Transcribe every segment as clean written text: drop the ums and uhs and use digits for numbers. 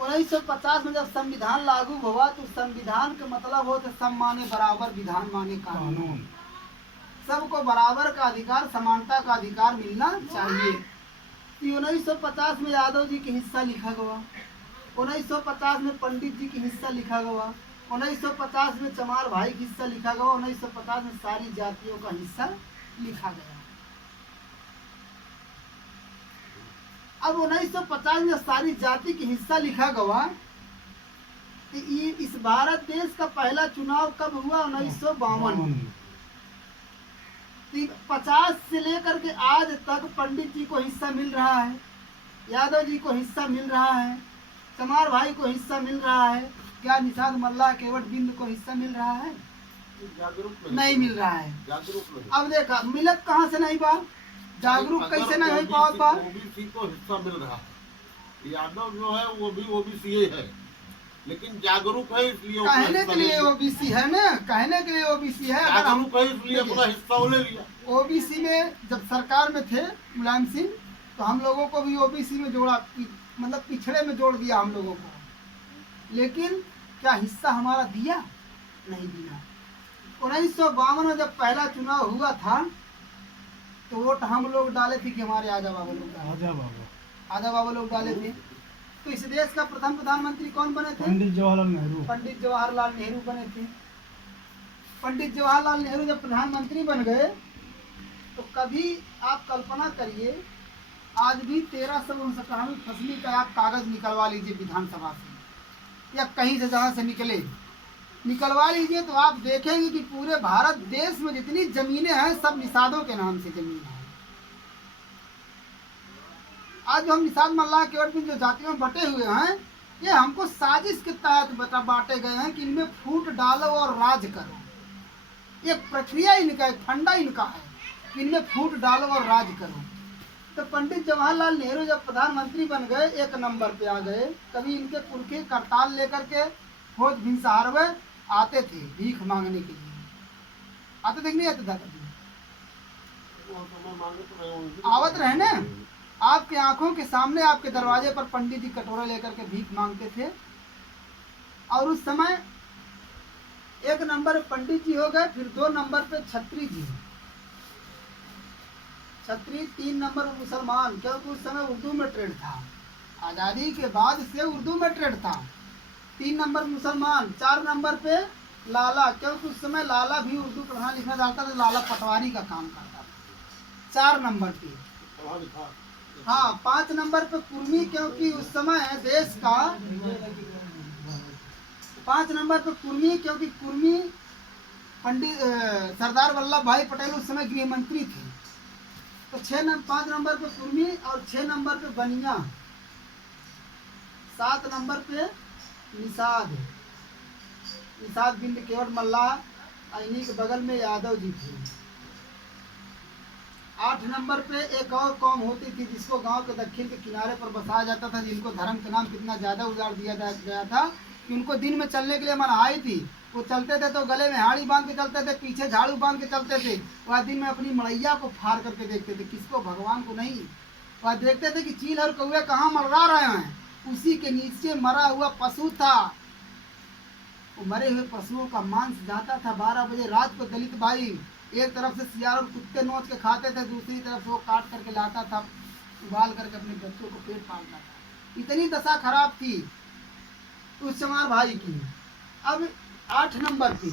1950 में जब संविधान लागू हुआ तो संविधान का मतलब हो तो सब माने बराबर, विधान माने कानून। सबको बराबर का अधिकार, समानता का अधिकार मिलना चाहिए। 1950 में यादव जी के हिस्सा लिखा गया, 1950 में पंडित जी की हिस्सा लिखा गया, 1950 में चमार भाई का हिस्सा लिखा गया, 1950 में सारी जातियों का हिस्सा लिखा गया। अब 1950 में सारी जाति के हिस्सा लिखा गया तो इस भारत देश का पहला चुनाव कब हुआ? 1952। 50 से लेकर के आज तक पंडित जी को हिस्सा मिल रहा है, यादव जी को हिस्सा मिल रहा है, चमार भाई को हिस्सा मिल रहा है, क्या निषाद मल्लाह केवट बिंद को हिस्सा मिल रहा है? नहीं मिल रहा है। अब देखा मिलत कहाँ से नहीं बा, जागरूक कैसे नहीं हो पाओ बा? ओबीसी को हिस्सा मिल रहा है, यादव जो है वो भी ओबीसी है, लेकिन जागरूक है इसलिए कहने के लिए ओबीसी है ना, कहने के लिए ओबीसी है, जागरूक है इसलिए अपना हिस्सा वो ले लिया। ओबीसी में जब सरकार में थे मुलायम सिंह तो हम लोगों को भी ओबीसी में जोड़ा, मतलब पिछड़े में जोड़ दिया हम लोगों को, लेकिन क्या हिस्सा हमारा दिया? नहीं दिया। 1952 में जब पहला चुनाव हुआ था तो वोट हम लोग डाले थे कि हमारे आजा बाबा लोग आजा बाबा लोग डाले थे। तो इस देश का प्रथम प्रधानमंत्री कौन बने थे? पंडित जवाहरलाल नेहरू। पंडित जवाहरलाल नेहरू बने थे। पंडित जवाहरलाल नेहरू जब प्रधानमंत्री बन गए तो कभी आप कल्पना करिए, आज भी 1359 फसली का आप कागज निकलवा लीजिए विधानसभा से या कहीं से जहाँ से निकलवा लीजिए तो आप देखेंगे कि पूरे भारत देश में जितनी जमीनें हैं सब निषादों के नाम से जमीन है। आज जो हम निषाद मल्लाह केवट बिंद जो जातियों में बटे हुए हैं, ये हमको साजिश के तहत बांटे गए हैं कि इनमें फूट डालो और राज करो। ये प्रक्रिया इनका, एक फंडा इनका है कि इनमें फूट डालो और राज करो। तो पंडित जवाहरलाल नेहरू जब प्रधानमंत्री बन गए, एक नंबर पे आ गए। कभी इनके पुरखे करताल लेकर के खोज भिनसारवे आते थे भीख मांगने के लिए, आते थे नहीं आते था कभी? आवत रहे ना, आपके आंखों के सामने आपके दरवाजे पर पंडित जी कटोरे लेकर के भीख मांगते थे। और उस समय एक नंबर पंडित जी हो गए, फिर 2 नंबर पे छत्री जी, छत्री 3 नंबर पर मुसलमान, क्योंकि उस समय उर्दू में ट्रेड था, आज़ादी के बाद से उर्दू में ट्रेड था। 3 नंबर मुसलमान, 4 नंबर पे लाला, क्योंकि उस समय लाला भी उर्दू पढ़ना लिखना जानता था, लाला पटवारी का काम करता था। 4 नंबर पे, हाँ 5 नंबर पे कुर्मी, क्योंकि उस समय देश का 5 नंबर पे कुर्मी, क्योंकि कुर्मी पंडित सरदार वल्लभ भाई पटेल उस समय गृह मंत्री थे। तो 5 नंबर पे कुर्मी और 6 नंबर पे बनिया, 7 नंबर पे निषाद बिंद केवट मल्लाह, इन्हीं के बगल में यादव जी थे। 8 नंबर पे एक और कौम होती थी जिसको गांव के दक्षिण के किनारे पर बसाया जाता था, जिनको धर्म के नाम कितना ज़्यादा उजाड़ दिया गया था कि उनको दिन में चलने के लिए मनाही थी। वो चलते थे तो गले में हाड़ी बांध के चलते थे, पीछे झाड़ू बांध के चलते थे। वह दिन में अपनी मड़ैया को फाड़ करके देखते थे, किसको? भगवान को नहीं। वह देखते थे कि चील और कौवे कहाँ मरवा रहे हैं, उसी के नीचे मरा हुआ पशु था। वो मरे हुए पशुओं का मांस जाता था 12 बजे रात को। दलित भाई एक तरफ से सियार और कुत्ते नोच के खाते थे, दूसरी तरफ से वो काट करके लाता था, उबाल करके अपने बच्चों को पेट पालता था। इतनी दशा खराब थी उस चमार भाई की। अब 8 नंबर की,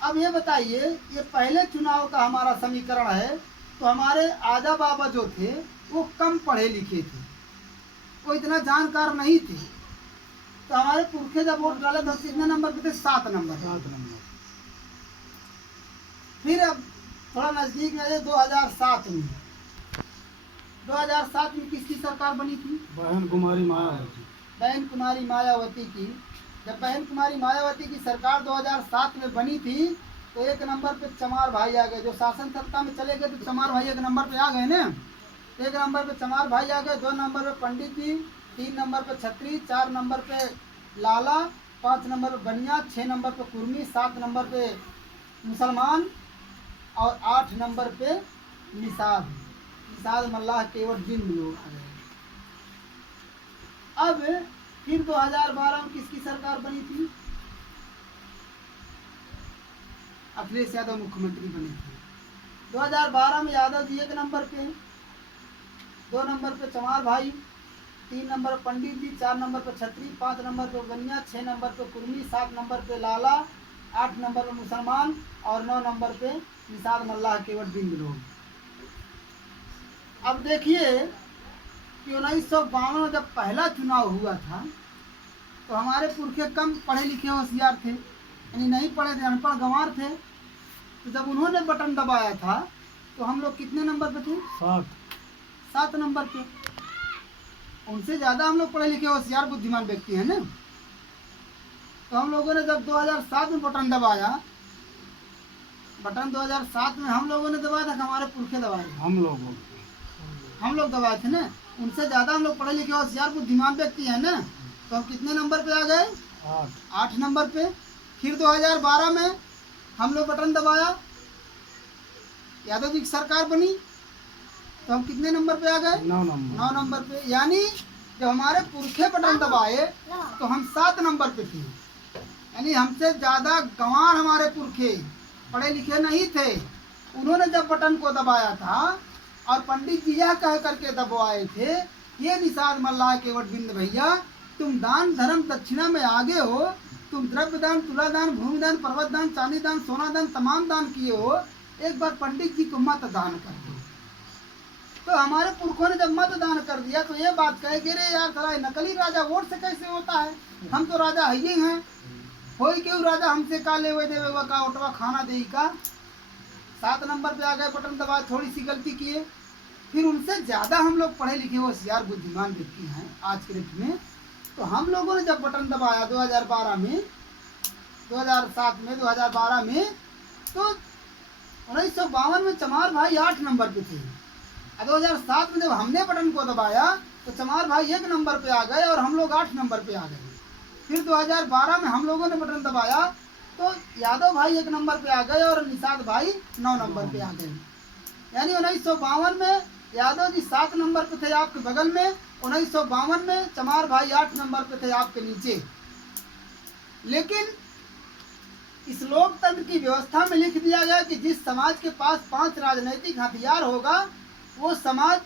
अब ये बताइए, ये पहले चुनाव का हमारा समीकरण है तो हमारे आजा बाबा जो थे वो कम पढ़े लिखे थे, वो इतना जानकार नहीं थे। तो हमारे पुरखे जब वोट डाले तो कितने नंबर पे थे? 7 नंबर। फिर अब थोड़ा नजदीक में 2007 में 2007 में किसकी सरकार बनी थी? बहन कुमारी मायावती। बहन कुमारी मायावती की। जब बहन कुमारी मायावती की सरकार 2007 में बनी थी तो 1 नंबर पे चमार भाई आ गए। जो शासन सत्ता में चले गए तो चमार भाई 1 नंबर पे आ गए ना। 1 नंबर पे चमार भाई आ गए, 2 नंबर पे पंडित जी, 3 नंबर पे छत्री, 4 नंबर पे लाला, 5 नंबर पे बनिया, 6 नंबर पे कुर्मी, 7 नंबर पे मुसलमान और 8 नंबर पे निषाद मल्लाह केवट बिंद लोग आ गए। अब फिर 2012 में किसकी सरकार बनी थी? अखिलेश यादव मुख्यमंत्री बने थे। 2012 में यादव जी 1 नंबर पे, 2 नंबर पे चमार भाई, 3 नंबर पर पंडित जी, 4 नंबर पर छत्री, 5 नंबर पे बनिया, 6 नंबर पे कुर्मी, 7 नंबर पे लाला, 8 नंबर पे मुसलमान और 9 नंबर पे निषाद मल्लाह केवट बिंद लोग। अब देखिए कि 1952 में जब पहला चुनाव हुआ था तो हमारे पुरखे कम पढ़े लिखे होशियार थे, यानी नहीं पढ़े थे, अनपढ़ गंवार थे। तो जब उन्होंने बटन दबाया था तो हम लोग कितने नंबर पे थे? 7 नंबर पे। उनसे ज़्यादा हम लोग पढ़े लिखे होशियार बुद्धिमान व्यक्ति हैं ना। तो हम लोगों ने जब 2007 में बटन दबाया, बटन 2007 में हम लोगों ने दबाया था, हमारे पुरखे दबाए थे, हम लोग दबाए थे ना। उनसे ज़्यादा हम लोग पढ़े लिखे होशियार बुद्धिमान व्यक्ति हैं ना। तो हम कितने नंबर पे आ गए? 8 नंबर पे। फिर 2012 में हम लोग बटन दबाया, यादव जी की सरकार बनी, तो हम कितने नंबर पे आ गए? 9 नंबर पे। यानी जब हमारे पुरखे बटन दबाए तो हम 7 नंबर पे थे, यानी हमसे ज़्यादा गंवार हमारे पुरखे, पढ़े लिखे नहीं थे। उन्होंने जब बटन को दबाया था और पंडित जी यह कह करके दबाए थे, ये निषाद मल्लाह केवट बिंद भैया, तुम दान धर्म दक्षिणा में आगे हो, तुम द्रव्य दान, तुला दान, भूमि दान, पर्वत दान, चांदी दान, सोना दान, तमाम दान किए हो, एक बार पंडित जी को मत दान कर दो। तो हमारे पुरखों ने जब मत दान कर दिया तो ये बात कहे कि अरे यार साला नकली राजा वोट से कैसे होता है, हम तो राजा है ही हैं, हो क्यों राजा हमसे का ले देवे का ओटवा खाना दे का। 7 नंबर पे आ गए, बटन दबाए, थोड़ी सी गलती किए। फिर उनसे ज़्यादा हम लोग पढ़े लिखे होशियार बुद्धिमान व्यक्ति हैं आज के डेट में। तो हम लोगों ने जब बटन दबाया 2012 में, 2007 में, 2012 में, तो 1952 में चमार भाई 8 नंबर पे थे। 2007 में जब हमने बटन को दबाया तो चमार भाई 1 नंबर पे आ गए और हम लोग 8 नंबर पे आ गए। फिर 2012 में हम लोगों ने बटन दबाया तो यादव भाई 1 नंबर पे आ गए और निषाद भाई 9 नंबर पे आ गए। यानी 1952 में यादव जी 7 नंबर पे थे आपके बगल में, 1952 में चमार भाई 8 नंबर पे थे आपके नीचे। लेकिन इस लोकतंत्र की व्यवस्था में लिख दिया गया कि जिस समाज के पास 5 राजनीतिक हथियार होगा वो समाज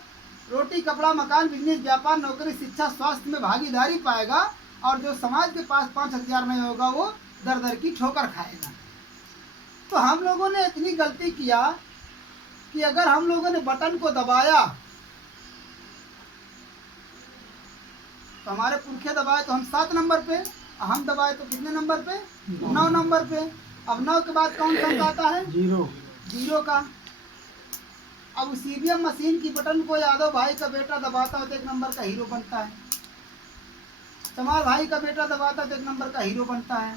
रोटी, कपड़ा, मकान, बिजनेस, व्यापार, नौकरी, शिक्षा, स्वास्थ्य में भागीदारी पाएगा, और जो समाज के पास 5 हथियार नहीं होगा वो दर दर की ठोकर खाएगा। तो हम लोगों ने इतनी गलती किया कि अगर हम लोगों ने बटन को दबाया तो हमारे पुरखे दबाए तो हम 7 नंबर पे, हम दबाए तो कितने नंबर पे? 9 नंबर पे। अब 9 के बाद कौन सा अंक आता है? 0 का। अब उस ईवीएम मशीन की बटन को यादव भाई का बेटा दबाता है तो 1 नंबर का हीरो बनता है, चमार भाई का बेटा दबाता है तो 1 नंबर का हीरो बनता है,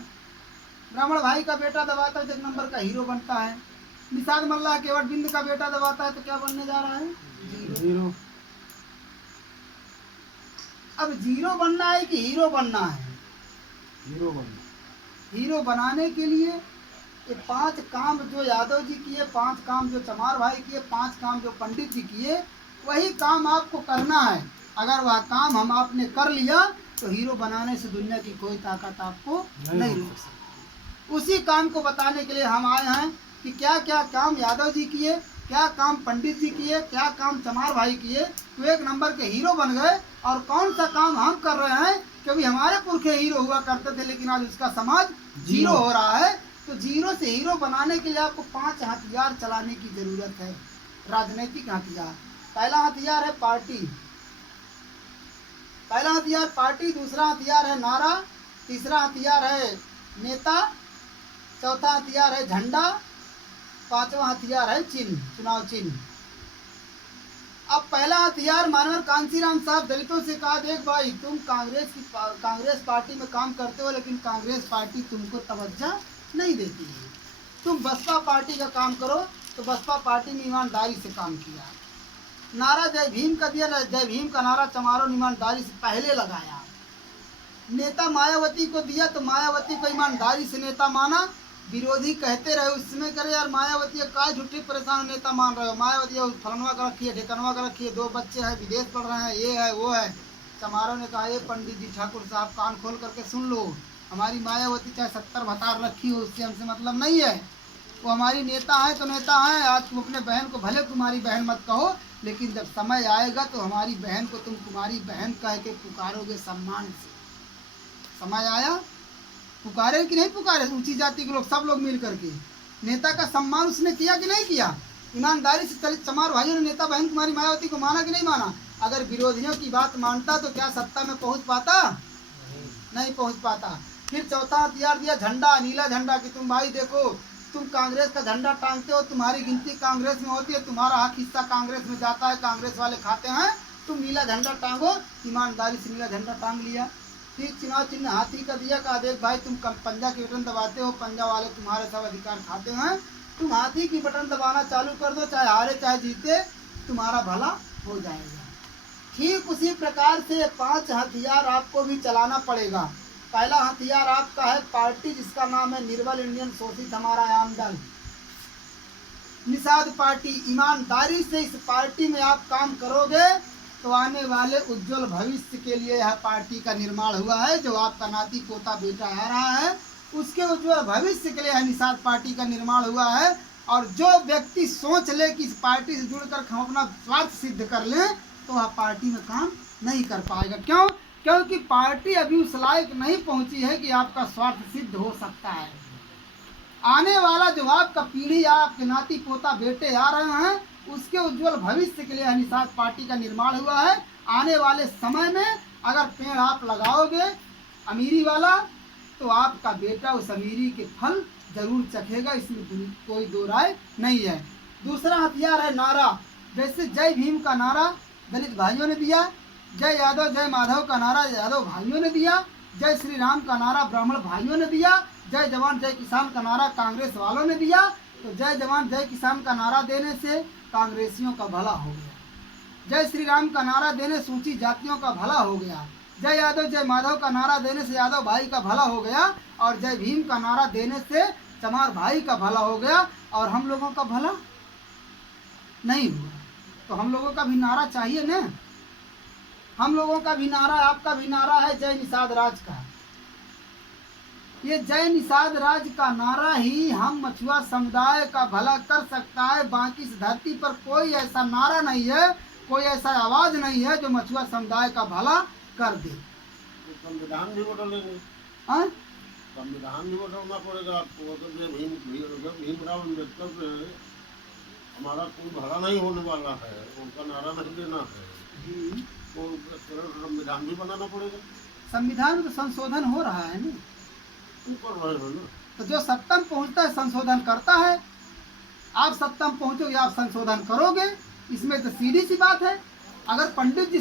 ब्राह्मण भाई का बेटा दबाता है तो 1 नंबर का हीरो बनता है, निषाद मल्लाह केवट बिंद का बेटा दबाता है तो क्या बनने जा रहा है? 0। अब 0 बनना है कि हीरो बनना है? हीरो बनाने के लिए ये 5 काम जो यादव जी किए, 5 काम जो चमार भाई किए, 5 काम जो पंडित जी किए, वही काम आपको करना है। अगर वह काम हम आपने कर लिया तो हीरो बनाने से दुनिया की कोई ताकत आपको नहीं रोक सकती। उसी काम को बताने के लिए हम आए हैं कि क्या क्या काम यादव जी किए, क्या काम पंडित जी किए, क्या काम चमार भाई किए, तो 1 नंबर के हीरो बन गए। और कौन सा काम हम कर रहे हैं, क्योंकि हमारे पुरखे हीरो हुआ करते थे लेकिन आज उसका समाज 0 हो रहा है। तो 0 से हीरो बनाने के लिए आपको 5 हथियार चलाने की जरूरत है, राजनीतिक हथियार। पहला हथियार है पार्टी, दूसरा हथियार है नारा, तीसरा हथियार है नेता, चौथा हथियार है झंडा, 5वां हथियार है चिन्ह, चुनाव चिन्ह। अब पहला हथियार मानवर कांसीराम साहब दलितों से कहा, देख भाई तुम कांग्रेस पार्टी में काम करते हो लेकिन कांग्रेस पार्टी तुमको तवज्जो नहीं देती है, तुम बसपा पार्टी का काम करो। तो बसपा पार्टी ने ईमानदारी से काम किया। नारा जय भीम का दिया, जय भीम का नारा चमारों ने ईमानदारी से पहले लगाया। नेता मायावती को दिया तो मायावती को ईमानदारी से नेता माना। विरोधी कहते रहे उस समय, करे यार मायावती का झूठी परेशान नेता मान रहे हो, मायावती फलनवा का रखिए, ढेकनवा का रखिए, 2 बच्चे हैं, विदेश पढ़ रहे हैं, ये है वो है, चमारों ने कहा, ये पंडित जी ठाकुर साहब कान खोल करके सुन लो, हमारी मायावती चाहे 70 भतार रखी हो, उससे हमसे मतलब नहीं है। वो हमारी नेता है तो नेता है। आज तुम अपने बहन को भले तुम्हारी बहन मत कहो, लेकिन जब समय आएगा तो हमारी बहन को तुम तुम्हारी बहन कह के पुकारोगे सम्मान से। समय आया, पुकारे कि नहीं पुकारे ऊंची जाति के लोग, सब लोग मिल करके नेता का सम्मान उसने किया कि नहीं किया? ईमानदारी से चलित चमार भाइयों ने नेता बहन कुमारी मायावती को माना कि नहीं माना? अगर विरोधियों की बात मानता तो क्या सत्ता में पहुंच पाता? नहीं पहुंच पाता। फिर चौथा हथियार दिया झंडा, नीला झंडा, कि तुम भाई देखो, तुम कांग्रेस का झंडा टांगते हो, तुम्हारी गिनती कांग्रेस में होती है, तुम्हारा हक हिस्सा कांग्रेस में जाता है, कांग्रेस वाले खाते हैं, तुम नीला झंडा टांगो। ईमानदारी से नीला झंडा टांग लिया। फिर चुनाव चिन्ह हाथी का दिया, कहा देख भाई तुम पंजा की बटन दबाते हो, पंजा वाले तुम्हारे सब अधिकार खाते हैं, तुम हाथी की बटन दबाना चालू कर दो, चाहे हारे चाहे जीते, तुम्हारा भला हो जाएगा। ठीक उसी प्रकार से 5 हथियार आपको भी चलाना पड़ेगा। पहला हथियार आपका है पार्टी, जिसका नाम है निर्बल इंडियन शोषित हमारा आम दल, निषाद पार्टी। ईमानदारी से इस पार्टी में आप काम करोगे तो आने वाले उज्जवल भविष्य के लिए यह पार्टी का निर्माण हुआ है। जो आपका नाती पोता बेटा आ रहा है, उसके उज्जवल भविष्य के लिए यह निषाद पार्टी का निर्माण हुआ है। और जो व्यक्ति सोच ले कि इस पार्टी से जुड़कर हम अपना स्वार्थ सिद्ध कर लें, तो वह पार्टी में काम नहीं कर पाएगा। क्यों? क्योंकि पार्टी अभी उस लायक नहीं पहुंची है कि आपका स्वार्थ सिद्ध हो सकता है। आने वाला जो आपका पीढ़ी, आपके नाती पोता बेटे आ रहे हैं, उसके उज्जवल भविष्य के लिए निषाद पार्टी का निर्माण हुआ है। आने वाले समय में अगर पेड़ आप लगाओगे अमीरी वाला, तो आपका बेटा उस अमीरी के फल जरूर चखेगा, इसमें कोई दो राय नहीं है। दूसरा हथियार है नारा। जैसे जय भीम का नारा दलित भाइयों ने दिया, जय यादव जय माधव का नारा यादव भाइयों ने दिया, जय श्री राम का नारा ब्राह्मण भाइयों ने दिया, जय जवान जय किसान का नारा कांग्रेस वालों ने दिया। तो जय जवान जय किसान का नारा देने से कांग्रेसियों का भला हो गया, जय श्री राम का नारा देने से ऊंची जातियों का भला हो गया, जय यादव जय माधव का नारा देने से यादव भाई का भला हो गया, और जय भीम का नारा देने से चमार भाई का भला हो गया। और हम लोगों का भला नहीं हुआ, तो हम लोगों का भी नारा चाहिए ना। हम लोगों का भी नारा, आपका भी नारा है जय निषाद राज का। ये जय निषाद राज का नारा ही हम मछुआ समुदाय का भला कर सकता है। बाकी इस धरती पर कोई ऐसा नारा नहीं है, कोई ऐसा आवाज नहीं है जो मछुआ समुदाय का भला कर दे। तो संविधान भी बदलेंगे, हाँ? संविधान भी बदलना पड़ेगा आपको। तो भीमराव अम्बेडकर से हमारा कोई भला नहीं होने वाला है, उनका नारा नहीं देना है, तो संविधान भी बनाना पड़ेगा। संविधान में तो संशोधन हो रहा है ना, कर रहे हैं ना। तो जो सत्ता में पहुंचता है संशोधन करता है। आप सत्ता में पहुंचोगे, आप संशोधन करोगे, इसमें तो सीधी सी बात है। अगर पंडित जी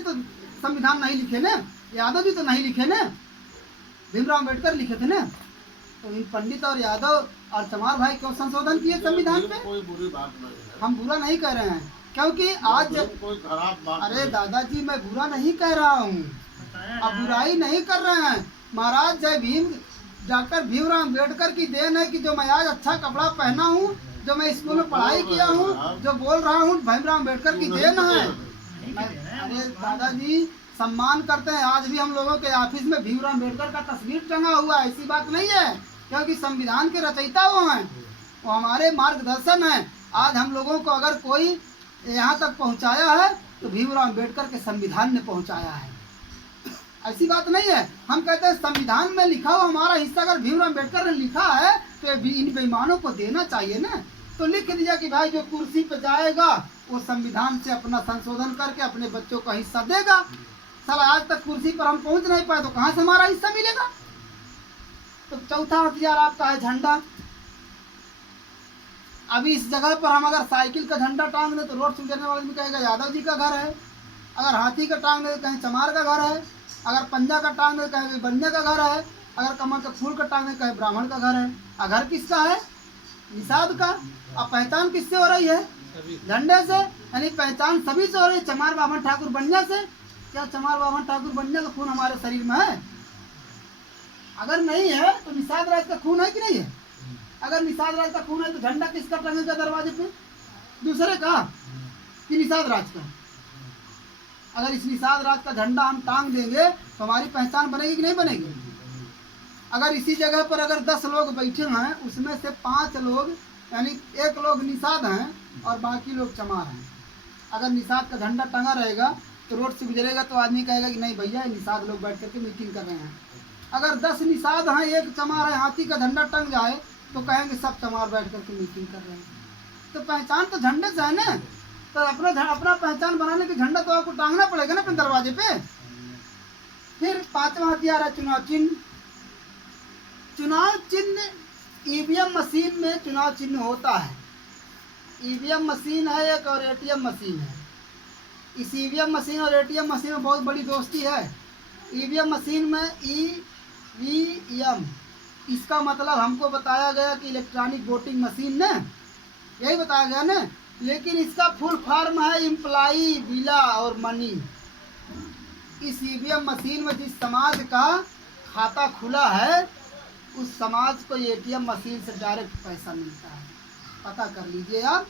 तो संविधान नहीं लिखे ना, यादव जी तो नहीं लिखे ना, भीमराव अम्बेडकर लिखे थे ना। तो इन पंडित और यादव और चमार भाई क्यों संशोधन किए संविधान पे? कोई बुरी बात नहीं है, हम बुरा नहीं कह रहे हैं, क्योंकि आज कोई खराब बात अरे नहीं। दादाजी मैं बुरा नहीं कह रहा हूँ, अब बुराई नहीं कर रहे हैं। महाराज जय भीम डॉक्टर भीमराव अम्बेडकर की देन है कि जो मैं आज अच्छा कपड़ा पहना हूँ, जो मैं स्कूल में पढ़ाई किया हूँ, जो बोल रहा हूँ, भीमराव अम्बेडकर की देन है। अरे दादाजी सम्मान करते हैं, आज भी हम लोगों के ऑफिस में भीमराव अम्बेडकर का तस्वीर टंगा हुआ है। ऐसी बात नहीं है, क्योंकि संविधान के रचयिता वो हैं, वो हमारे मार्गदर्शन है। आज हम लोगों को अगर कोई यहाँ तक पहुँचाया है तो भीमराव अम्बेडकर के संविधान ने पहुँचाया है। ऐसी बात नहीं है। हम कहते हैं संविधान में लिखा हो हमारा हिस्सा, अगर भीमराव अम्बेडकर ने लिखा है तो इन बेईमानों को देना चाहिए ना। तो लिख दिया कि भाई जो कुर्सी पे जाएगा वो संविधान से अपना संशोधन करके अपने बच्चों का हिस्सा देगा। साला आज तक कुर्सी पर हम पहुंच नहीं पाए तो कहाँ से हमारा हिस्सा मिलेगा? तो चौथा हथियार आपका है झंडा। अभी इस जगह पर हम अगर साइकिल का झंडा टांग दें तो रोड से गुजरने वाले भी कहेगा यादव जी का घर है, अगर हाथी का टांग दे तो कहीं चमार का घर है, अगर पंजा का टांग दे कहे बनिया का घर है, अगर कमल का फूल का टांग दे कहे ब्राह्मण का घर है। घर किसका है? निषाद का। अब पहचान किससे हो रही है? झंडे से। यानी पहचान सभी से हो रही है, चमार बामन ठाकुर बनिया से। क्या चमार बामन ठाकुर बनिया का खून हमारे शरीर में है? अगर नहीं है तो निषाद राज का खून है कि नहीं है? अगर निषाद राज का खून है तो झंडा किसका टंगेगा दरवाजे पे? दूसरे का कि निषाद राज का? अगर इस निषाद राज का झंडा हम टांग देंगे तो हमारी पहचान बनेगी कि नहीं बनेगी? अगर इसी जगह पर अगर 10 लोग बैठे हैं, उसमें से 5 लोग यानी 1 लोग निषाद हैं और बाकी लोग चमार हैं। अगर निषाद का झंडा टंगा रहेगा तो रोड से गुजरेगा तो आदमी कहेगा कि नहीं भैया ये निषाद लोग बैठ करके मीटिंग कर रहे हैं। अगर 10 निषाद हैं, 1 चमार है, हाथी का झंडा टंग जाए तो कहेंगे सब चमार बैठ करके मीटिंग कर रहे हैं। तो पहचान तो झंडे से है ना, तो अपना पहचान बनाने के झंडा तो आपको टांगना पड़ेगा ना अपने दरवाजे पे। फिर 5वां हथियार है चुनाव चिन्ह। चुनाव चिन्ह ईवीएम मशीन में चुनाव चिन्ह होता है। ईवीएम मशीन है एक और एटीएम मशीन है। इस ईवीएम मशीन और एटीएम मशीन में बहुत बड़ी दोस्ती है। ईवीएम मशीन में ईवीएम, इसका मतलब हमको बताया गया कि इलेक्ट्रॉनिक वोटिंग मशीन ने, यही बताया गया ना, लेकिन इसका फुल फॉर्म है इम्प्लाई विला और मनी। इस ईवीएम मशीन में जिस समाज का खाता खुला है उस समाज को एटीएम मशीन से डायरेक्ट पैसा मिलता है। पता कर लीजिए आप।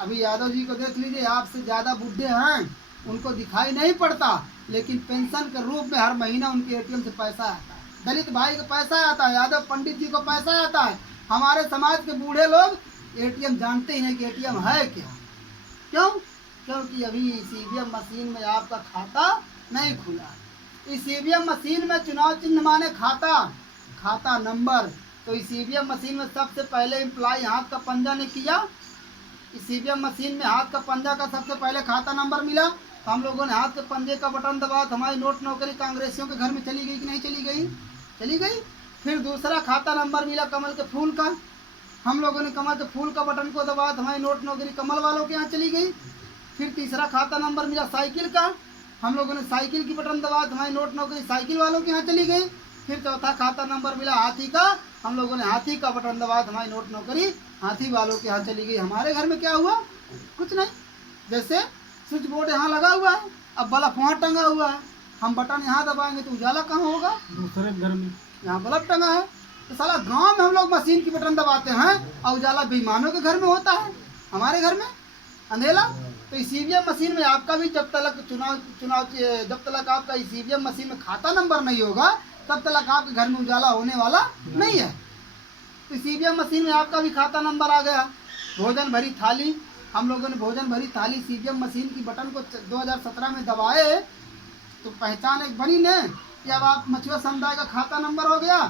अभी यादव जी को देख लीजिए, आपसे ज़्यादा बूढ़े हैं, उनको दिखाई नहीं पड़ता, लेकिन पेंशन के रूप में हर महीना उनके एटीएम से पैसा आता है। दलित भाई को पैसा आता है, यादव पंडित जी को पैसा आता है। हमारे समाज के बूढ़े लोग एटीएम जानते ही नहीं कि एटीएम है क्या। क्यों? क्योंकि अभी इस ईवीएम मशीन में आपका खाता नहीं खुला। इस ईवीएम मशीन में चुनाव चिन्ह माने खाता नंबर। तो इस ईवीएम मशीन में सबसे पहले इम्प्लाई हाथ का पंजा ने किया। इस ईवीएम मशीन में हाथ का पंजा का सबसे पहले खाता नंबर मिला, तो हम लोगों ने हाथ के पंजे का बटन दबाया तो हमारी नोट नौकरी कांग्रेसियों के घर में चली गई कि नहीं चली गई? चली गई। फिर दूसरा खाता नंबर मिला कमल के फूल का, हम लोगों ने कमल के फूल का बटन को दबाया तो हमारी नोट नौकरी कमल वालों के यहाँ चली गई। फिर तीसरा खाता नंबर मिला साइकिल का, हम लोगों ने साइकिल की बटन दबाया तो हमारी नोट नौकरी साइकिल वालों के यहाँ चली गई। फिर चौथा खाता नंबर मिला हाथी का, हम लोगों ने हाथी का बटन दबाया तो हमारी नोट नौकरी हाथी वालों के यहाँ चली गई। हमारे घर में क्या हुआ? कुछ नहीं। जैसे स्विच बोर्ड यहाँ लगा हुआ है, अब बल्ब वहाँ टंगा हुआ है, हम बटन यहाँ दबाएंगे तो उजाला कहाँ होगा? दूसरे घर में यहाँ बल्ब टंगा है। तो साला गांव में हम लोग मशीन की बटन दबाते हैं और उजाला बेईमानों के घर में होता है, हमारे घर में अंधेला। तो इस ईवीएम मशीन में आपका भी जब तक जब तक आपका इस ईवीएम मशीन में खाता नंबर नहीं होगा तब तक आपके घर में उजाला होने वाला नहीं है। तो इस ईवीएम मशीन में आपका भी खाता नंबर आ गया। भोजन भरी थाली, हम लोगों ने भोजन भरी थाली ईवीएम मशीन की बटन को 2017 में दबाए तो पहचान एक बनी ने कि अब आप मछुआ समुदाय का खाता नंबर हो गया।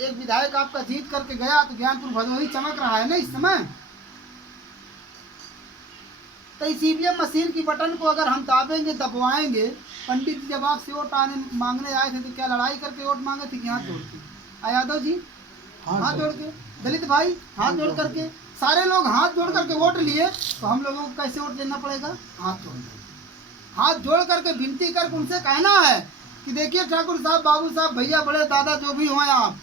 एक विधायक आपका जीत करके गया तो ज्ञानपुर भदोही चमक रहा है ना इस समय। तो इस ईवीएम मशीन की बटन को अगर हम दाबेंगे दबवाएंगे, पंडित जी जब आपसे वोट मांगने आए थे तो क्या लड़ाई करके वोट मांगे थे कि हाथ जोड़ के? यादव जी हाथ जोड़ के, दलित भाई हाथ जोड़ करके, सारे लोग हाथ जोड़ करके वोट लिए। तो हम लोगों को कैसे वोट लेना पड़ेगा? हाथ जोड़ करके विनती करके उनसे कहना है कि देखिए ठाकुर साहब, बाबू साहब, भैया, बड़े दादा, जो भी हुए आप,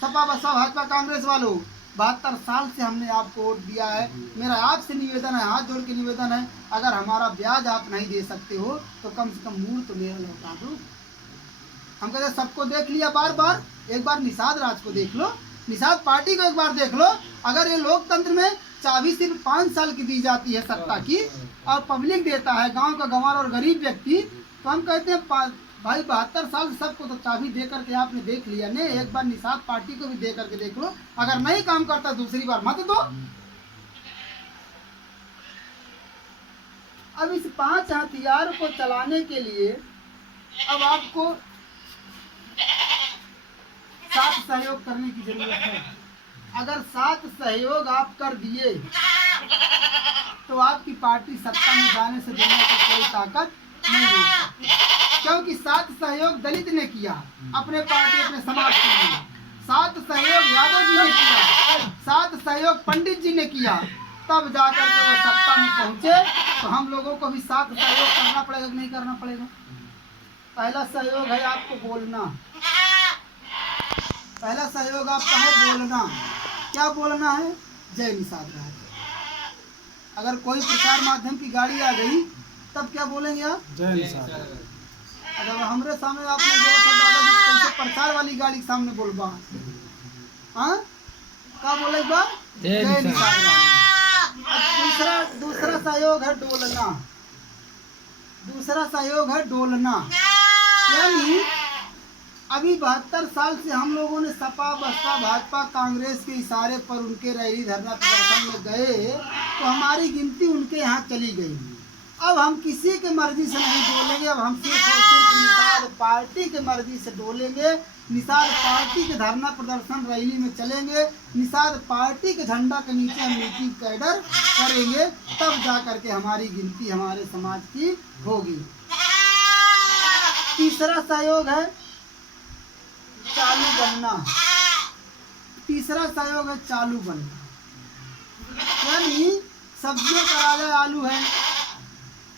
सपा बसपा भाजपा कांग्रेस वालों, 72 साल से हमने आपको वोट दिया है। मेरा आपसे निवेदन है, हाथ जोड़ के निवेदन है, अगर हमारा ब्याज आप नहीं दे सकते हो तो कम से कम मूल तो मेरा लौटा दो। हम कहते सबको देख लिया बार बार, एक बार निषाद राज को देख लो, निषाद पार्टी को एक बार देख लो। अगर ये लोकतंत्र में चाबी सिर्फ 5 साल की दी जाती है सत्ता की और पब्लिक देता है, गांव का गंवार और गरीब व्यक्ति, तो हम कहते हैं भाई 72 साल सबको तो चाबी दे करके आपने देख लिया ने, एक बार निषाद पार्टी को भी दे करके देख लो। अगर नहीं काम करता दूसरी बार मत दो। अब इस 5 हथियार को चलाने के लिए अब आपको साथ सहयोग करने की जरूरत है। अगर साथ सहयोग आप कर दिए तो आपकी पार्टी सत्ता में जाने से दुनिया की कोई ताकत नहीं हो सकती। क्योंकि साथ सहयोग दलित ने किया अपने पार्टी अपने समाज के लिए, साथ सहयोग यादव जी ने किया, साथ सहयोग पंडित जी ने किया, तब जाकर के वो सत्ता में पहुंचे। तो हम लोगों को भी साथ सहयोग करना पड़ेगा कि नहीं करना पड़ेगा? पहला सहयोग है आपको बोलना, पहला सहयोग आपका है बोलना। क्या बोलना है? जय निषाद राज। अगर कोई प्रचार माध्यम की गाड़ी आ गई तब क्या बोलेंगे आप? जय निषाद। अगर हमारे सामने आपने बोला था दादाजी कैसे प्रचार वाली गाड़ी के सामने बोलबा, हाँ क्या बोलेगा? जय निषाद राज। दूसरा सहयोग है डोलना। तीसरा सहयोग है डोलना, यानी अभी 72 साल से हम लोगों ने सपा बसपा भाजपा कांग्रेस के इशारे पर उनके रैली धरना प्रदर्शन में गए तो हमारी गिनती उनके यहाँ चली गई। अब हम किसी के मर्जी से नहीं डोलेंगे, अब हम सिर्फ और सिर्फ निषाद पार्टी के मर्जी से डोलेंगे। निषाद पार्टी के धरना प्रदर्शन रैली में चलेंगे, निषाद पार्टी के झंडा के नीचे हम मीटिंग कैडर करेंगे, तब जा करके हमारी गिनती हमारे समाज की होगी। तीसरा सहयोग है चालू बनना, तीसरा सहयोग है चालू बनना, यानी सब्जियों का राजा आलू है।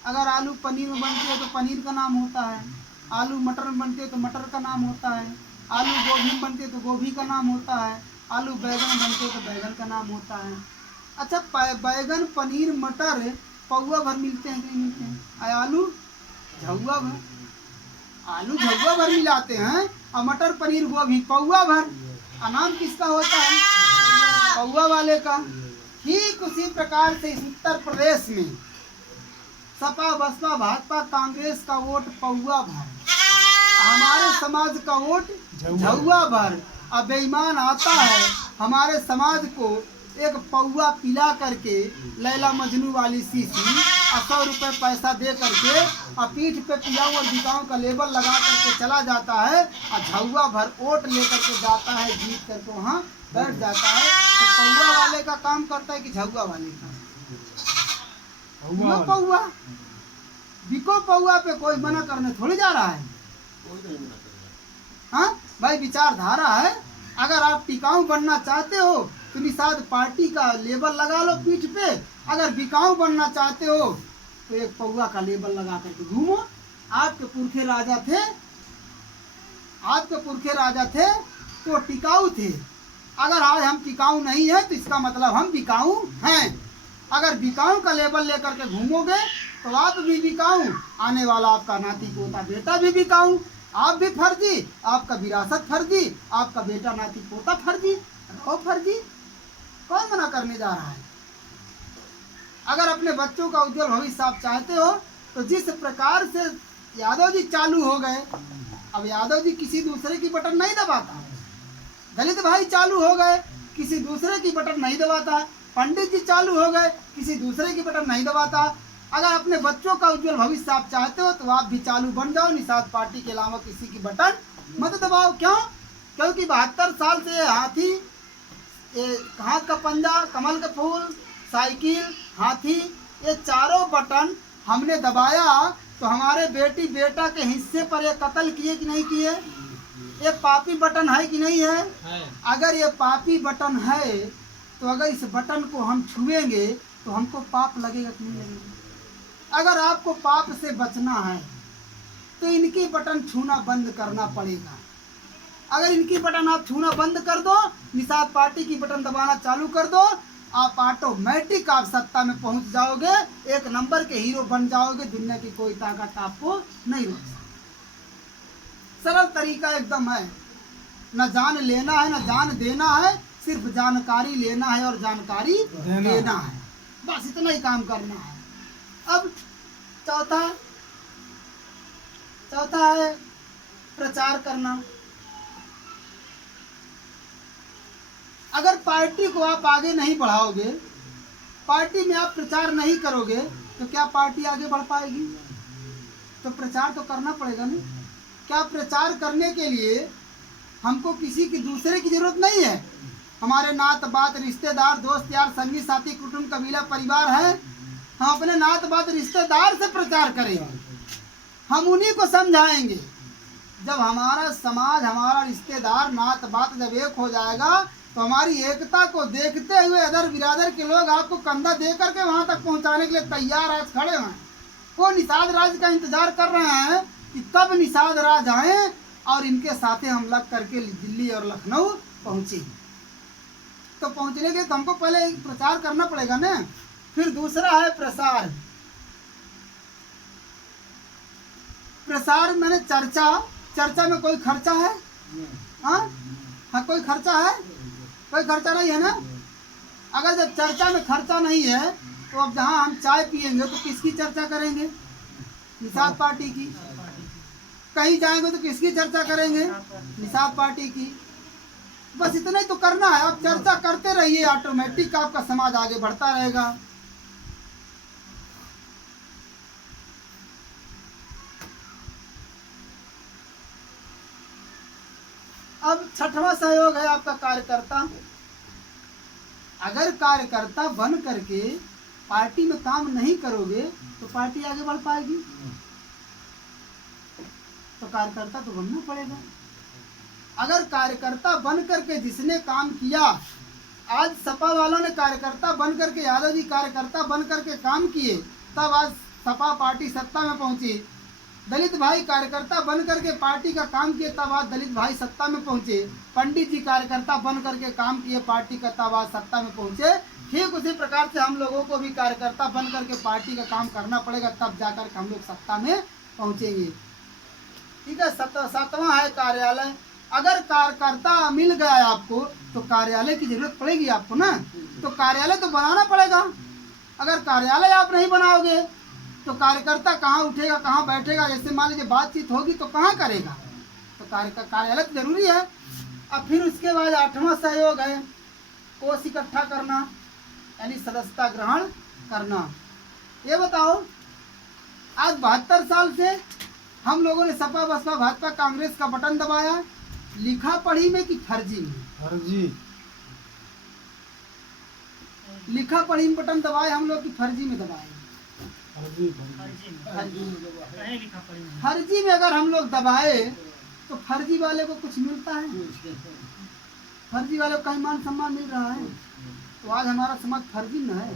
अगर आलू पनीर में बनती है तो पनीर का नाम होता है, आलू मटर में बनती है तो मटर का नाम होता है, आलू गोभी में बनती है तो गोभी का नाम होता है, आलू बैगन बनते है तो बैगन का नाम होता है। अच्छा, बैगन पनीर मटर पौवा भर मिलते हैं कि नहीं मिलते हैं? आलू झौवा भर, आलू झौवा भर मिलाते हैं और मटर पनीर गोभी पौवा भर, नाम किसका होता है? पौवा वाले का। ठीक उसी प्रकार से इस उत्तर प्रदेश में सपा बसपा भाजपा कांग्रेस का वोट पौवा भर, हमारे समाज का वोट झौवा भर। अब बेईमान आता है हमारे समाज को एक पौवा पिला करके लैला मजनू वाली सीसी 100 रुपये पैसा दे करके और पीठ पे पियाऊ और बिकाऊ का लेबल लगा करके चला जाता है और झौवा भर वोट लेकर के जाता है, जीत करके वहाँ बैठ जाता है। तो पौवा वाले का काम करता है कि झौवा वाले का? पौवा बिको पौवा पे कोई मना करने थोड़ी जा रहा है। हाँ भाई, विचारधारा है। अगर आप टिकाऊ बनना चाहते हो तो निषाद पार्टी का लेबल लगा लो पीठ पे, अगर बिकाऊ बनना चाहते हो तो एक पौवा का लेबल लगा करके घूमो। आपके पुरखे राजा थे, आपके पुरखे राजा थे तो टिकाऊ थे। अगर आज हम टिकाऊ नहीं है तो इसका मतलब हम बिकाऊ हैं। अगर बिकाऊ का लेबल लेकर के घूमोगे तो आप भी बिकाऊ, आने वाला आपका नाती पोता बेटा भी बिकाऊ, आप भी फर्जी, आपका विरासत फर्जी, आपका बेटा नाती पोता फर्जी, रहो फर्जी। कौन मना करने जा रहा है? अगर अपने बच्चों का उज्जवल भविष्य आप चाहते हो तो जिस प्रकार से यादव जी चालू हो गए, अब यादव जी किसी दूसरे की बटन नहीं दबाता, दलित भाई चालू हो गए किसी दूसरे की बटन नहीं दबाता, पंडित जी चालू हो गए किसी दूसरे की बटन नहीं दबाता। अगर अपने बच्चों का उज्जवल भविष्य आप चाहते हो तो आप भी चालू बन जाओ, निषाद पार्टी के अलावा किसी की बटन मत दबाओ। क्यों? क्योंकि 72 साल से हाथी, हाथ का पंजा, कमल का फूल, साइकिल, हाथी, ये चारों बटन हमने दबाया तो हमारे बेटी बेटा के हिस्से पर ये कत्ल किए कि नहीं किए? ये पापी बटन है कि नहीं है? अगर ये पापी बटन है तो अगर इस बटन को हम छुएंगे तो हमको पाप लगेगा कि नहीं लगेगा? अगर आपको पाप से बचना है तो इनकी बटन छूना बंद करना पड़ेगा। अगर इनकी बटन आप छूना बंद कर दो, निषाद पार्टी की बटन दबाना चालू कर दो, आप ऑटोमेटिक आप सत्ता में पहुंच जाओगे, एक नंबर के हीरो बन जाओगे, दुनिया की कोई ताकत आपको नहीं रोक सकती। सरल तरीका एकदम है, न जान लेना है न जान देना है, सिर्फ जानकारी लेना है और जानकारी देना है, बस इतना ही काम करना है। अब चौथा है प्रचार करना। अगर पार्टी को आप आगे नहीं बढ़ाओगे, पार्टी में आप प्रचार नहीं करोगे तो क्या पार्टी आगे बढ़ पाएगी? तो प्रचार तो करना पड़ेगा ना। क्या प्रचार करने के लिए हमको किसी की दूसरे की जरूरत नहीं है? हमारे नात बात रिश्तेदार दोस्त यार संगी साथी कुटुंब कबीला परिवार है, हम अपने नात बात रिश्तेदार से प्रचार करेंगे, हम उन्हीं को समझाएंगे। जब हमारा समाज हमारा रिश्तेदार नात बात जब एक हो जाएगा तो हमारी एकता को देखते हुए अदर बिरादर के लोग आपको कंधा दे करके वहां तक पहुंचाने के लिए तैयार आज खड़े हैं। वो निषाद राज का इंतजार कर रहे हैं कि कब निषाद राज आए और इनके साथे हम लग करके दिल्ली और लखनऊ पहुंचे। तो पहुंचने के लिए तो हमको पहले प्रचार करना पड़ेगा ना। फिर दूसरा है प्रसार। प्रसार मैंने चर्चा में कोई खर्चा है? हाँ कोई खर्चा है? कोई खर्चा नहीं है ना। अगर जब चर्चा में खर्चा नहीं है तो अब जहाँ हम चाय पियेंगे तो किसकी चर्चा करेंगे? निषाद पार्टी की। कहीं जाएंगे तो किसकी चर्चा करेंगे? निषाद पार्टी की। बस इतना ही तो करना है, आप चर्चा करते रहिए, ऑटोमेटिक आपका समाज आगे बढ़ता रहेगा। अब छठवां सहयोग है आपका कार्यकर्ता। अगर कार्यकर्ता बन करके पार्टी में काम नहीं करोगे तो पार्टी आगे बढ़ पाएगी? तो कार्यकर्ता तो बनना पड़ेगा। अगर कार्यकर्ता बन करके जिसने काम किया, आज सपा वालों ने कार्यकर्ता बन करके, यादव जी कार्यकर्ता बन करके काम किए, तब आज सपा पार्टी सत्ता में पहुंची। दलित भाई कार्यकर्ता बन करके पार्टी का काम किए, तब आज दलित भाई सत्ता में पहुंचे। पंडित जी कार्यकर्ता बन करके काम किए पार्टी का, तब आज सत्ता में पहुंचे। ठीक उसी प्रकार से हम लोगों को भी कार्यकर्ता बन करके पार्टी का काम करना पड़ेगा, तब जाकर के हम लोग सत्ता में पहुंचेंगे। ठीक है। सातवां है कार्यालय। अगर कार्यकर्ता मिल गया आपको तो कार्यालय की जरूरत पड़ेगी आपको ना, तो कार्यालय तो बनाना पड़ेगा। अगर कार्यालय आप नहीं बनाओगे तो कार्यकर्ता कहाँ उठेगा, कहाँ बैठेगा? जैसे मान लीजिए बातचीत होगी तो कहाँ करेगा? तो कार्यालय तो जरूरी है। अब फिर उसके बाद 8वां सहयोग है कोष इकट्ठा करना, यानी सदस्यता ग्रहण करना। ये बताओ, आज 72 साल से हम लोगों ने सपा बसपा भाजपा कांग्रेस का बटन दबाया, लिखा पढ़ी में कि फर्जी में? फर्जी। लिखा पढ़ी में बटन दबाए हम लोग कि फर्जी में दबाए? फर्जी में अगर हम लोग दबाए तो फर्जी वाले को कुछ मिलता है? फर्जी वाले को कहीं मान सम्मान मिल रहा है? तो आज हमारा समाज फर्जी न है।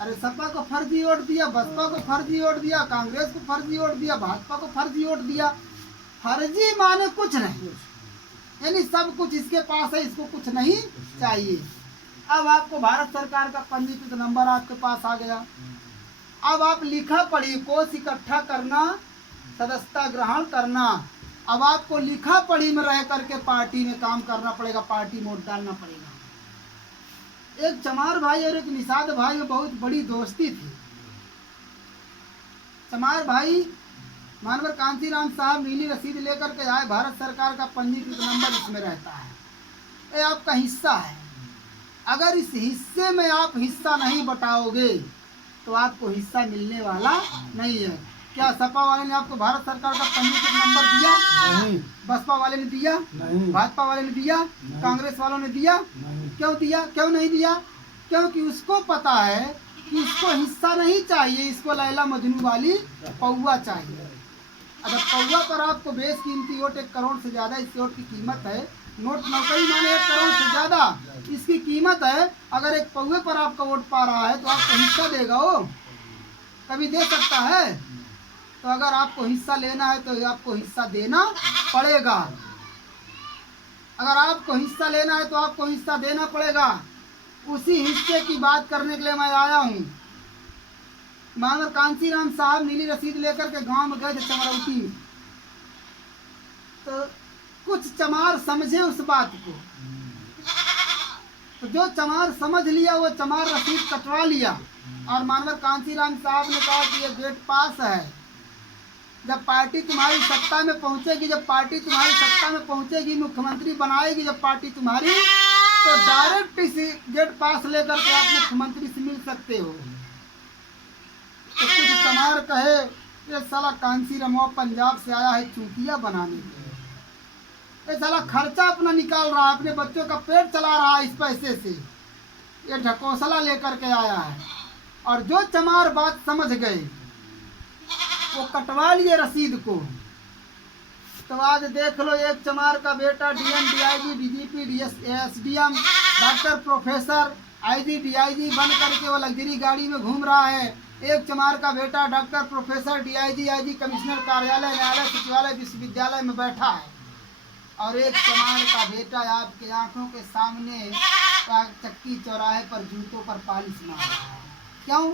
अरे सपा को फर्जी वोट दिया, बसपा को फर्जी वोट दिया, कांग्रेस को फर्जी वोट दिया, भाजपा को फर्जी वोट दिया। फर्जी माने कुछ नहीं, यानी सब कुछ इसके पास है, इसको कुछ नहीं चाहिए। अब आपको भारत सरकार का पंजीकृत नंबर आपके पास आ गया। अब आप लिखा पढ़ी कोष इकट्ठा करना, सदस्यता ग्रहण करना। अब आपको लिखा पढ़ी में रह करके पार्टी में काम करना पड़ेगा, पार्टी में वोट डालना पड़ेगा। एक चमार भाई और एक निषाद भाई में बहुत बड़ी दोस्ती थी। चमार भाई मानवर कांतीराम साहब नीली रसीद लेकर के आए, भारत सरकार का पंजीकृत नंबर इसमें रहता है, ये आपका हिस्सा है। अगर इस हिस्से में आप हिस्सा नहीं बटाओगे तो आपको हिस्सा मिलने वाला नहीं है। क्या सपा वाले ने आपको भारत सरकार का पंजीकृत नंबर दिया? नहीं। बसपा वाले ने दिया? नहीं। भाजपा वाले ने दिया? नहीं। कांग्रेस वालों ने दिया? नहीं। क्यों दिया, क्यों नहीं दिया? क्योंकि उसको पता है कि इसको हिस्सा नहीं चाहिए, इसको लैला मजनू वाली पौवा चाहिए। अगर पौवा पर आपको बेस कीमती वोट 1 करोड़ से ज़्यादा इस वोट की कीमत है, नोट नौकरी माने 1 करोड़ से ज़्यादा इसकी कीमत है। अगर एक पौवे पर आपका वोट पा रहा है तो आपको हिस्सा देगा, वो कभी दे सकता है? तो अगर आपको हिस्सा लेना है तो आपको हिस्सा देना पड़ेगा। अगर आपको हिस्सा लेना है तो आपको हिस्सा देना पड़ेगा। उसी हिस्से की बात करने के लिए मैं आया हूँ। मानव कांतीराम साहब नीली रसीद लेकर के गांव में गए थे चमरौती में, तो कुछ चमार समझे उस बात को, तो जो चमार समझ लिया वो चमार रसीद कटवा लिया। और मानवर कांतीराम साहब ने कहा कि ये गेट पास है, जब पार्टी तुम्हारी सत्ता में पहुंचेगी, जब पार्टी तुम्हारी सत्ता में पहुंचेगी, मुख्यमंत्री बनाएगी जब पार्टी तुम्हारी, तो डायरेक्ट इसी गेट पास लेकर के आप मुख्यमंत्री से मिल सकते हो। तो कुछ चमार कहे ये साला कांसीराम पंजाब से आया है चूतिया बनाने के लिए, ये साला खर्चा अपना निकाल रहा है, अपने बच्चों का पेट चला रहा है इस पैसे से, ये ढकोसला लेकर के आया है। और जो चमार बात समझ गए वो कटवा लिए रसीद को। तो आज देख लो, एक चमार का बेटा DM, DIG, DGP, SDM, doctor, professor, IG, DIG बन करके वो लग्जरी गाड़ी में घूम रहा है। एक चमार का बेटा doctor, professor, DIG, IG, commissioner कार्यालय, न्यायालय, सचिवालय, विश्वविद्यालय में बैठा है। और एक चमार का बेटा आपके आंखों के सामने चक्की चौराहे पर जूतों पर पालिश मार रहा है। क्यों?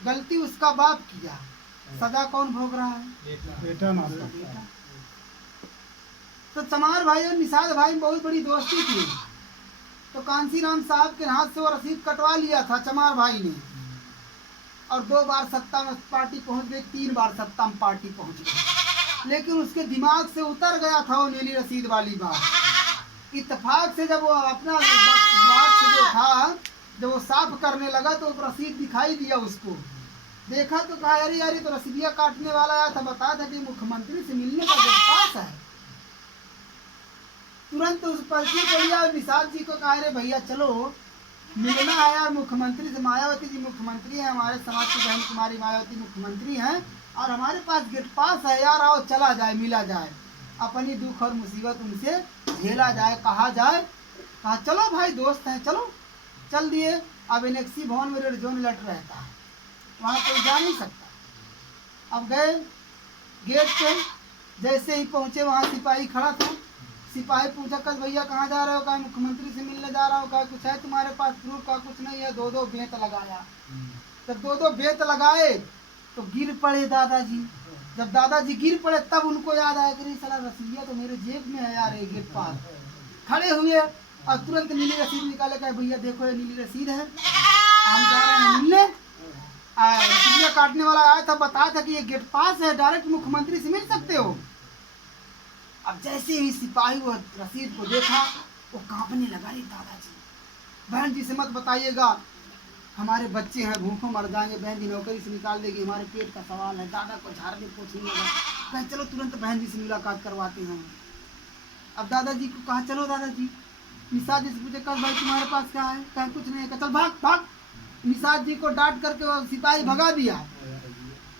गलती उसका बाप किया, सजा कौन भोग रहा है? बेटा ना। तो चमार भाई और निषाद भाई में बहुत बड़ी दोस्ती थी। तो कांसीराम साहब के हाथ से वो रसीद कटवा लिया था चमार भाई ने। और 2 बार सत्ता में पार्टी पहुंच गई, 3 बार सत्ता में पार्टी पहुंच गई, लेकिन उसके दिमाग से उतर गया था वो नीली रसीद वाली बात। इत्तेफाक से जब वो अपना बात से जो था, जब वो साफ करने लगा तो रसीद दिखाई दिया उसको। देखा तो कहा अरे यार ये तो रसीदिया काटने वाला आया था, बताया था कि मुख्यमंत्री से मिलने का जब पास है। तुरंत उस पर्ची को लिया और निषाद जी को कहा अरे भैया चलो मिलना है यार मुख्यमंत्री से, मायावती जी मुख्यमंत्री है, हमारे समाज की बहन कुमारी मायावती मुख्यमंत्री हैं और हमारे पास गेट पास है यार, आओ चला जाए मिला जाए, अपनी दुख और मुसीबत उनसे झेला जाए, कहा जाए। कहा चलो भाई दोस्त हैं चलो, चल दिए। अब एनेक्सी भवन में रेड जोन लट रहता है, वहाँ कोई जा नहीं सकता। अब गए गेट पे, जैसे ही पहुँचे वहाँ सिपाही खड़ा था। सिपाही पूछा कल भैया कहाँ जा रहे हो, कहा मुख्यमंत्री से मिलने जा रहा हो, कहा कुछ है तुम्हारे पास प्रूफ, का कुछ नहीं है। 2-2 बेत लगाया। जब 2-2 बेत लगाए तो गिर पड़े दादाजी। जब दादाजी गिर पड़े तब उनको याद आया कि साला रसीदिया तो मेरे जेब में है यार, गेट पास। खड़े हुए और तुरंत नीली रसीद निकाले, कहा भैया देखो ये नीली रसीद है, हम जा रहे हैं मिलने। रसीदिया काटने वाला आया था, बताया था कि ये गेट पास है, डायरेक्ट मुख्यमंत्री से मिल सकते हो। अब जैसे ही सिपाही वो रसीद को देखा वो कांपने लगा। रे दादाजी बहन जी से मत बताइएगा, हमारे बच्चे हैं भूखों मर जाएंगे, बहन जी नौकरी से निकाल देगी, हमारे पेट का सवाल है। दादा को झाड़ने पोछने लगा, कहे चलो तुरंत बहन जी से मुलाकात करवाते हैं। अब दादाजी को कहा चलो दादाजी। निषाद जी से पूछे कल भाई तुम्हारे पास क्या है, कहे कुछ नहीं है, चल भाग भाग। निषाद जी को डांट करके वो सिपाही भगा दिया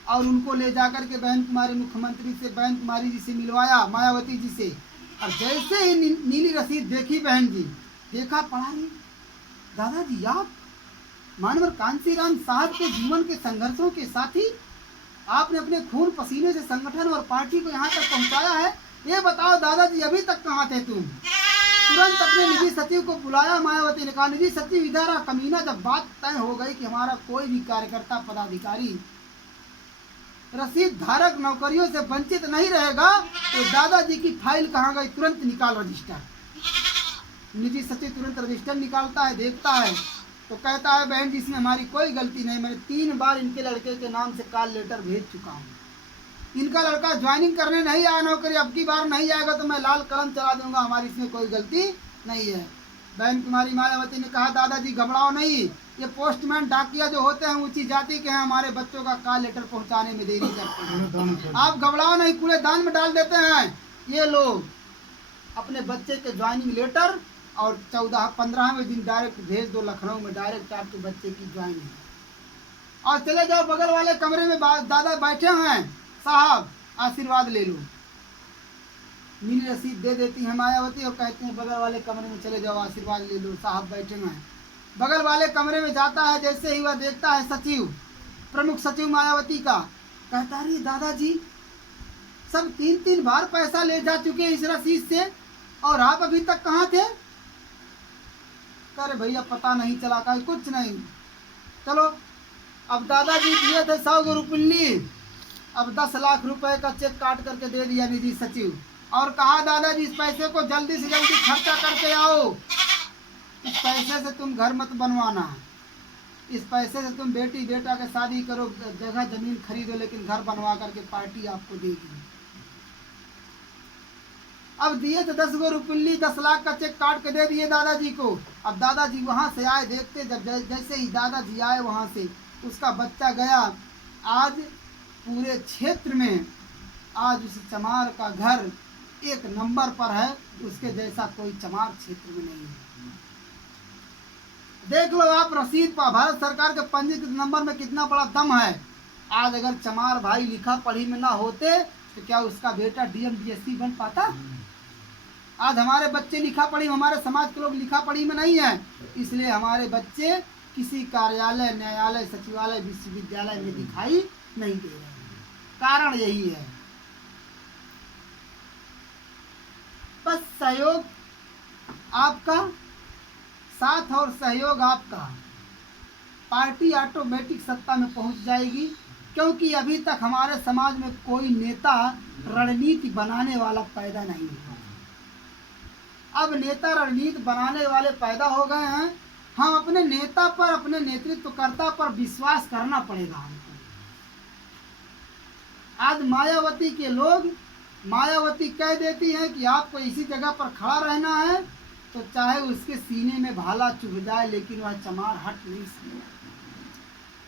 और उनको ले जाकर के बहन कुमारी मुख्यमंत्री से, बहन कुमारी जी से मिलवाया, मायावती जी से। और जैसे ही नीली रसीद देखी बहन जी, देखा पढ़ा नहीं, दादाजी आप मानवर कांसीराम साहब के जीवन के संघर्षों के साथी, आपने अपने खून पसीने से संगठन और पार्टी को यहाँ तक पहुँचाया है, ये बताओ दादाजी अभी तक कहाँ थे तुम। तुरंत अपने निजी सचिव को बुलाया। मायावती ने कहा निजी सचिव इधर आ। कमीना जब बात तय हो गई कि हमारा कोई भी कार्यकर्ता पदाधिकारी रसीद धारक नौकरियों से वंचित नहीं रहेगा, तो दादाजी की फाइल कहाँ गई, तुरंत निकाल रजिस्टर। निजी सचिव तुरंत रजिस्टर निकालता है, देखता है तो कहता है बहन जी इसमें हमारी कोई गलती नहीं, मैंने 3 बार इनके लड़के के नाम से कॉल लेटर भेज चुका हूँ, इनका लड़का ज्वाइनिंग करने नहीं आया नौकरी, अब की बार नहीं आएगा तो मैं लाल कलम चला दूंगा, हमारी इसमें कोई गलती नहीं है। बहन कुमारी मायावती ने कहा दादाजी घबराओ नहीं, ये पोस्टमैन डाकिया जो होते हैं ऊंची जाति के हैं, हमारे बच्चों का कॉल लेटर पहुंचाने में देरी करते हैं, आप घबराओ नहीं, कूड़ेदान में डाल देते हैं। ये लोग अपने बच्चे के ज्वाइनिंग लेटर और 14-15वें दिन डायरेक्ट भेज दो लखनऊ में, डायरेक्ट आपके बच्चे की ज्वाइनिंग। और चले जाओ बगल वाले कमरे में दादा बैठे हैं, साहब आशीर्वाद ले लो। नीली रसीद दे देती है मायावती और कहते हैं बगल वाले कमरे में चले जाओ आशीर्वाद ले लो, साहब बैठे हैं। बगल वाले कमरे में जाता है, जैसे ही वह देखता है सचिव, प्रमुख सचिव मायावती का, कहता है दादाजी सब 3-3 बार पैसा ले जा चुके हैं इस रसीद से और आप अभी तक कहाँ थे। अरे भैया पता नहीं चला, का कुछ नहीं, चलो। अब दादाजी दिए थे 100 रुपये, अब 10 लाख रुपए का चेक काट करके दे दिया निजी सचिव और कहा दादाजी इस पैसे को जल्दी से जल्दी खर्चा करके आओ, इस पैसे से तुम घर मत बनवाना, इस पैसे से तुम बेटी बेटा के शादी करो, जगह जमीन खरीदो, लेकिन घर बनवा करके पार्टी आपको देगी। अब दिए तो 10 रुपये, 10 लाख का चेक काट के दे दिए दादाजी को। अब दादाजी वहां से आए, देखते जब जैसे ही दादाजी आए वहां से, उसका बच्चा गया। आज पूरे क्षेत्र में आज उस चमार का घर 1 नंबर पर है, उसके जैसा कोई चमार क्षेत्र में नहीं है। देख लो आप रसीद पर भारत सरकार के पंजीकृत नंबर में कितना बड़ा दम है। आज अगर चमार भाई लिखा पढ़ी में ना होते तो क्या उसका बेटा डीएम डीएसपी बन पाता। आज हमारे बच्चे लिखा पढ़ी, हमारे समाज के लोग लिखा पढ़ी में नहीं है, इसलिए हमारे बच्चे किसी कार्यालय, न्यायालय, सचिवालय, विश्वविद्यालय में दिखाई नहीं दे रहे। कारण यही है, बस सहयोग आपका, साथ और सहयोग आपका, पार्टी ऑटोमेटिक सत्ता में पहुंच जाएगी। क्योंकि अभी तक हमारे समाज में कोई नेता रणनीति बनाने वाला पैदा नहीं हुआ। अब नेता रणनीति बनाने वाले पैदा हो गए हैं हम अपने नेता पर, अपने नेतृत्वकर्ता पर विश्वास करना पड़ेगा हमको। आज मायावती के लोग, मायावती कह देती है कि आपको इसी जगह पर खड़ा रहना है, तो चाहे उसके सीने में भाला चुभ जाए लेकिन वह चमार हट नहीं सकता।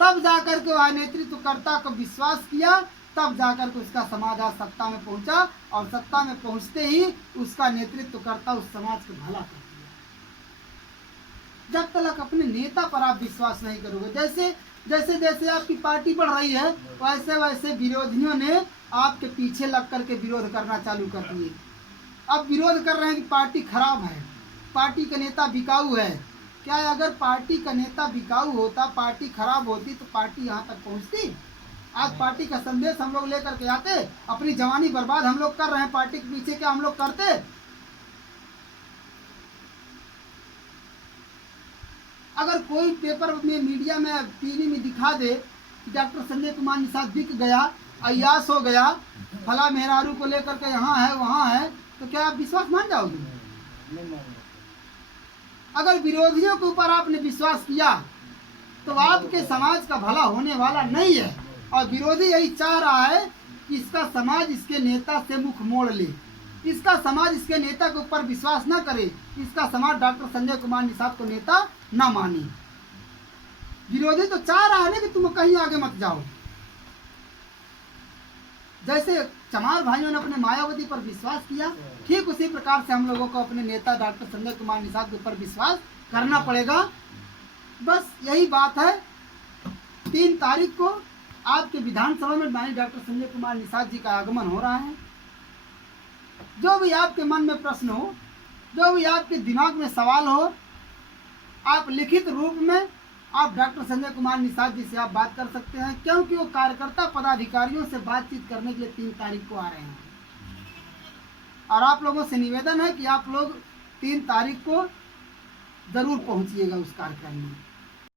तब जाकर के वह नेतृत्वकर्ता को विश्वास किया, तब जाकर के उसका समाज आज सत्ता में पहुंचा, और सत्ता में पहुंचते ही उसका नेतृत्वकर्ता उस समाज को भला कर दिया। जब तक अपने नेता पर आप विश्वास नहीं करोगे, जैसे जैसे आपकी पार्टी बढ़ रही है, वैसे वैसे विरोधियों ने आपके पीछे लग करके विरोध करना चालू कर दिए। अब विरोध कर रहे हैं कि पार्टी खराब है, पार्टी का नेता बिकाऊ है। क्या अगर पार्टी का नेता बिकाऊ होता, पार्टी खराब होती, तो पार्टी यहाँ तक पहुँचती? आज पार्टी का संदेश हम लोग लेकर के आते, अपनी जवानी बर्बाद हम लोग कर रहे हैं पार्टी के पीछे, क्या हम लोग करते? अगर कोई पेपर में, मीडिया में, टीवी में दिखा दे कि डॉक्टर संजय कुमार निषाद बिक गया, अय्यास हो गया, फला मेहरारू को लेकर के यहाँ है वहाँ है, तो क्या आप विश्वास मान जाओगे? अगर विरोधियों के ऊपर आपने विश्वास किया तो आपके समाज का भला होने वाला नहीं है। और विरोधी यही चाह रहा है कि इसका समाज इसके नेता से मुख मोड़ ले, इसका समाज इसके नेता के ऊपर विश्वास न करे, इसका समाज डॉक्टर संजय कुमार निषाद को नेता न माने। विरोधी तो चाह रहा है ना कि तुम कहीं आगे मत जाओ। जैसे चमार भाइयों ने अपने मायावती पर विश्वास किया, ठीक उसी प्रकार से हम लोगों को अपने नेता डॉक्टर संजय कुमार निषाद के ऊपर विश्वास करना पड़ेगा। बस यही बात है। 3 तारीख को आपके विधानसभा में माननीय डॉक्टर संजय कुमार निषाद जी का आगमन हो रहा है। जो भी आपके मन में प्रश्न हो, जो भी आपके दिमाग में सवाल हो, आप लिखित रूप में आप डॉक्टर संजय कुमार निषाद जी से आप बात कर सकते हैं, क्योंकि वो कार्यकर्ता पदाधिकारियों से बातचीत करने के लिए 3 तारीख को आ रहे हैं। और आप लोगों से निवेदन है कि आप लोग 3 तारीख को जरूर पहुंचिएगा उस कार्यक्रम में।